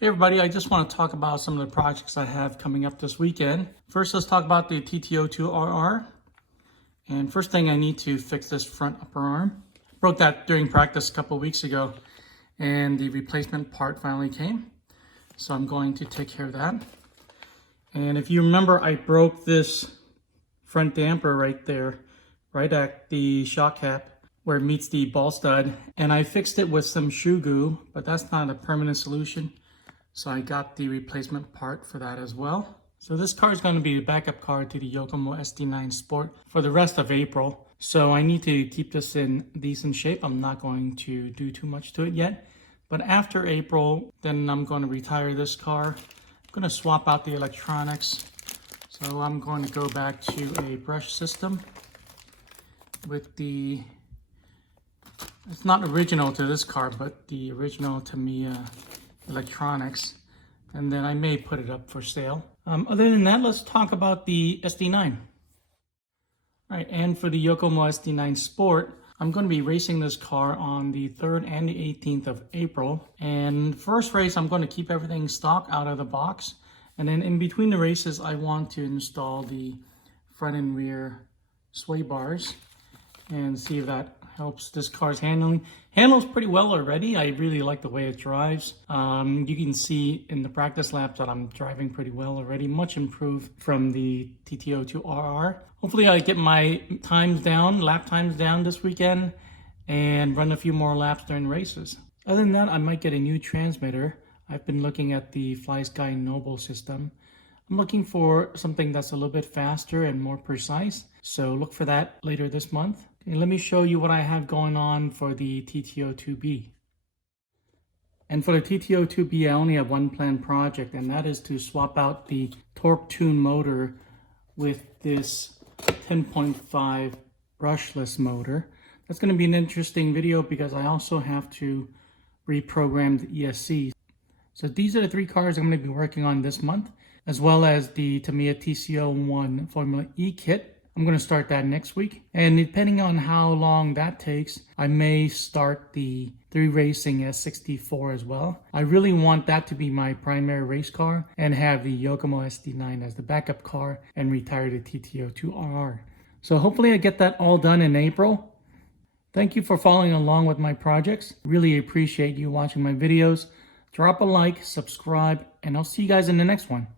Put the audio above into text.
Hey everybody, I just want to talk about some of the projects I have coming up this weekend. First, let's talk about the TT-02RR. And first thing, I need to fix this front upper arm. Broke that during practice a couple weeks ago, and the replacement part finally came. So I'm going to take care of that. And if you remember, I broke this front damper right there, right at the shock cap where it meets the ball stud. And I fixed it with some shoe glue, but that's not a permanent solution. So I got the replacement part for that as well. So this car is going to be the backup car to the Yokomo SD9 Sport for the rest of April. So I need to keep this in decent shape. I'm not going to do too much to it yet. But after April, then I'm going to retire this car. I'm going to swap out the electronics. So I'm going to go back to a brush system with the, it's not original to this car, but the original Tamiya electronics, and then I may put it up for sale. Other than that, let's talk about the SD9. All right, and for the Yokomo SD9 Sport, I'm going to be racing this car on the 3rd and the 18th of April. And first race, I'm going to keep everything stock out of the box. And then in between the races, I want to install the front and rear sway bars and see if that helps this car's handling. Handles pretty well already. I really like the way it drives. You can see in the practice laps that I'm driving pretty well already, much improved from the TT-02RR. Hopefully I get my times down, lap times down this weekend and run a few more laps during races. Other than that, I might get a new transmitter. I've been looking at the FlySky Noble system. I'm looking for something that's a little bit faster and more precise, so look for that later this month. Okay, let me show you what I have going on for the TT-02B. And for the TT-02B, I only have one planned project, and that is to swap out the torque tune motor with this 10.5 brushless motor. That's going to be an interesting video because I also have to reprogram the ESC. So these are the 3 cars I'm going to be working on this month, as well as the Tamiya TC-01 Formula E kit. I'm going to start that next week. And depending on how long that takes, I may start the 3 Racing S64 as well. I really want that to be my primary race car and have the Yokomo SD9 as the backup car and retire the TT-02RR. So hopefully I get that all done in April. Thank you for following along with my projects. Really appreciate you watching my videos. Drop a like, subscribe, and I'll see you guys in the next one.